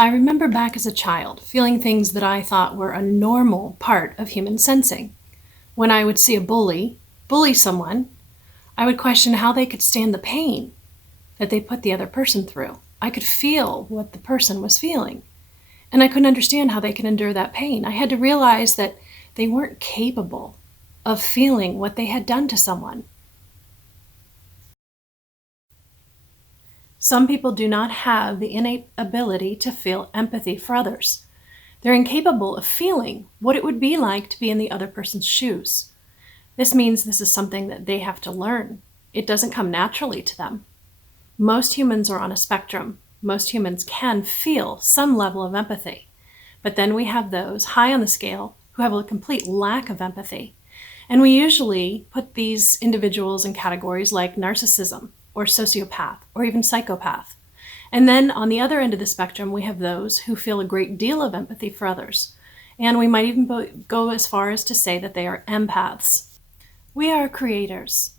I remember back as a child feeling things that I thought were a normal part of human sensing. When I would see a bully someone, I would question how they could stand the pain that they put the other person through. I could feel what the person was feeling, and I couldn't understand how they could endure that pain. I had to realize that they weren't capable of feeling what they had done to someone. Some people do not have the innate ability to feel empathy for others. They're incapable of feeling what it would be like to be in the other person's shoes. This means this is something that they have to learn. It doesn't come naturally to them. Most humans are on a spectrum. Most humans can feel some level of empathy. But then we have those high on the scale who have a complete lack of empathy. And we usually put these individuals in categories like narcissism, or sociopath, or even psychopath. And then on the other end of the spectrum, we have those who feel a great deal of empathy for others. And we might even go as far as to say that they are empaths. We are creators,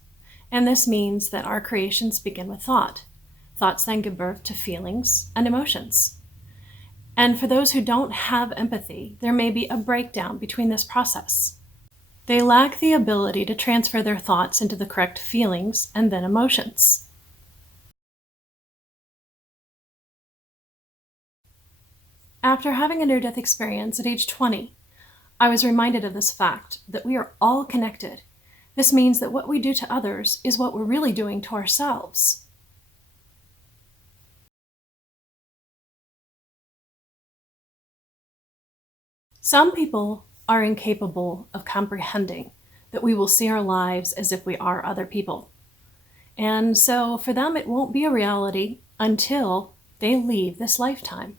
and this means that our creations begin with thought. Thoughts then give birth to feelings and emotions. And for those who don't have empathy, there may be a breakdown between this process. They lack the ability to transfer their thoughts into the correct feelings and then emotions. After having a near-death experience at age 20, I was reminded of this fact that we are all connected. This means that what we do to others is what we're really doing to ourselves. Some people are incapable of comprehending that we will see our lives as if we are other people. And so for them, it won't be a reality until they leave this lifetime.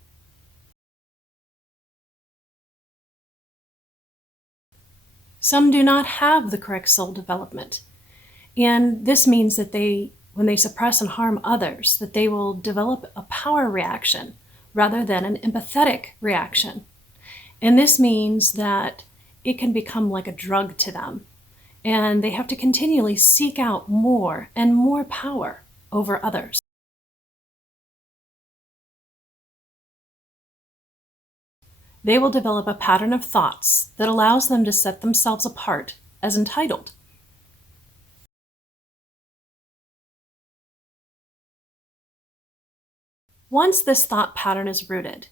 Some do not have the correct soul development. And this means that when they suppress and harm others, that they will develop a power reaction rather than an empathetic reaction. And this means that it can become like a drug to them, and they have to continually seek out more and more power over others. They will develop a pattern of thoughts that allows them to set themselves apart as entitled. Once this thought pattern is rooted,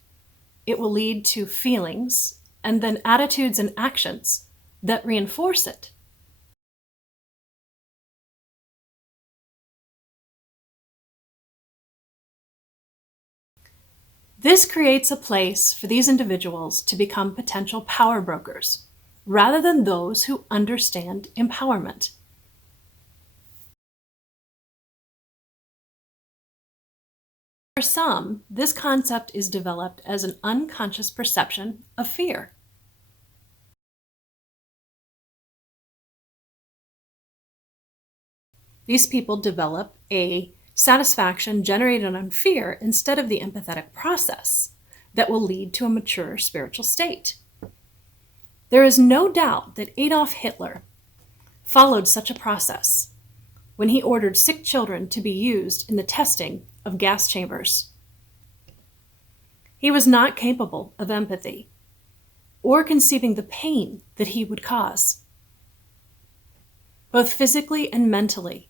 it will lead to feelings and then attitudes and actions that reinforce it. This creates a place for these individuals to become potential power brokers, rather than those who understand empowerment. For some, this concept is developed as an unconscious perception of fear. These people develop a satisfaction generated on fear instead of the empathetic process that will lead to a mature spiritual state. There is no doubt that Adolf Hitler followed such a process when he ordered sick children to be used in the testing of gas chambers. He was not capable of empathy or conceiving the pain that he would cause, both physically and mentally,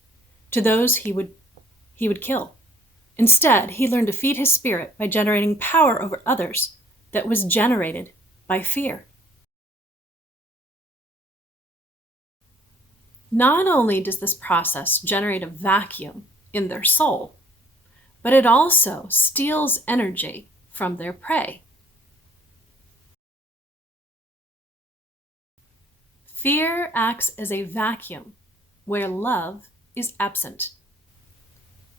to those he would kill. Instead, he learned to feed his spirit by generating power over others that was generated by fear. Not only does this process generate a vacuum in their soul, but it also steals energy from their prey. Fear acts as a vacuum where love is absent.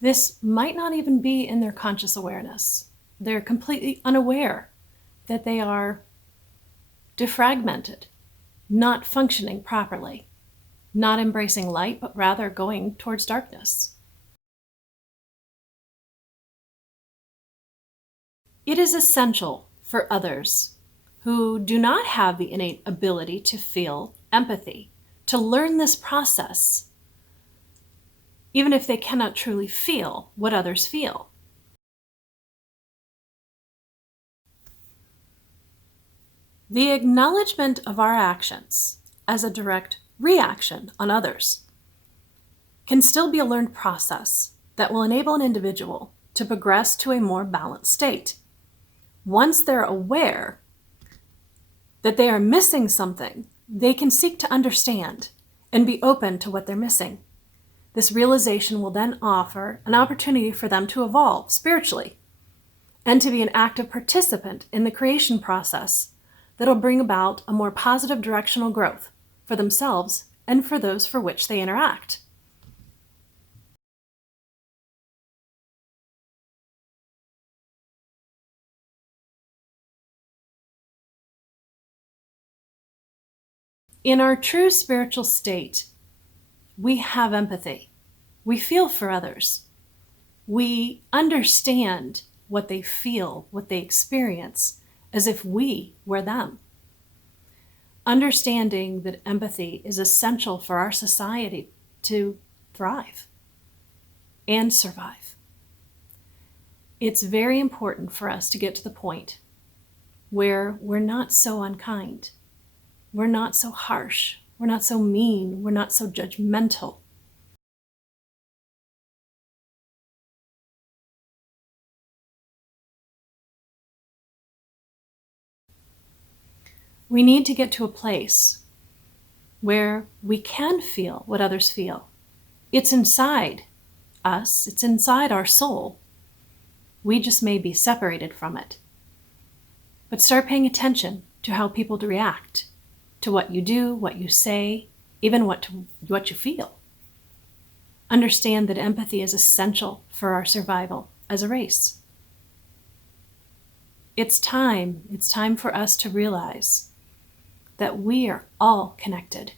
This might not even be in their conscious awareness. They're completely unaware that they are defragmented, not functioning properly, not embracing light, but rather going towards darkness. It is essential for others who do not have the innate ability to feel empathy to learn this process, even if they cannot truly feel what others feel. The acknowledgement of our actions as a direct reaction on others can still be a learned process that will enable an individual to progress to a more balanced state. Once they're aware that they are missing something, they can seek to understand and be open to what they're missing. This realization will then offer an opportunity for them to evolve spiritually and to be an active participant in the creation process that'll bring about a more positive directional growth for themselves and for those for which they interact. In our true spiritual state, we have empathy. We feel for others. We understand what they feel, what they experience, as if we were them. Understanding that empathy is essential for our society to thrive and survive. It's very important for us to get to the point where we're not so unkind, we're not so harsh, we're not so mean, we're not so judgmental. We need to get to a place where we can feel what others feel. It's inside us, it's inside our soul. We just may be separated from it. But start paying attention to how people react to what you do, what you say, even what you feel. Understand that empathy is essential for our survival as a race. It's time for us to realize that we are all connected.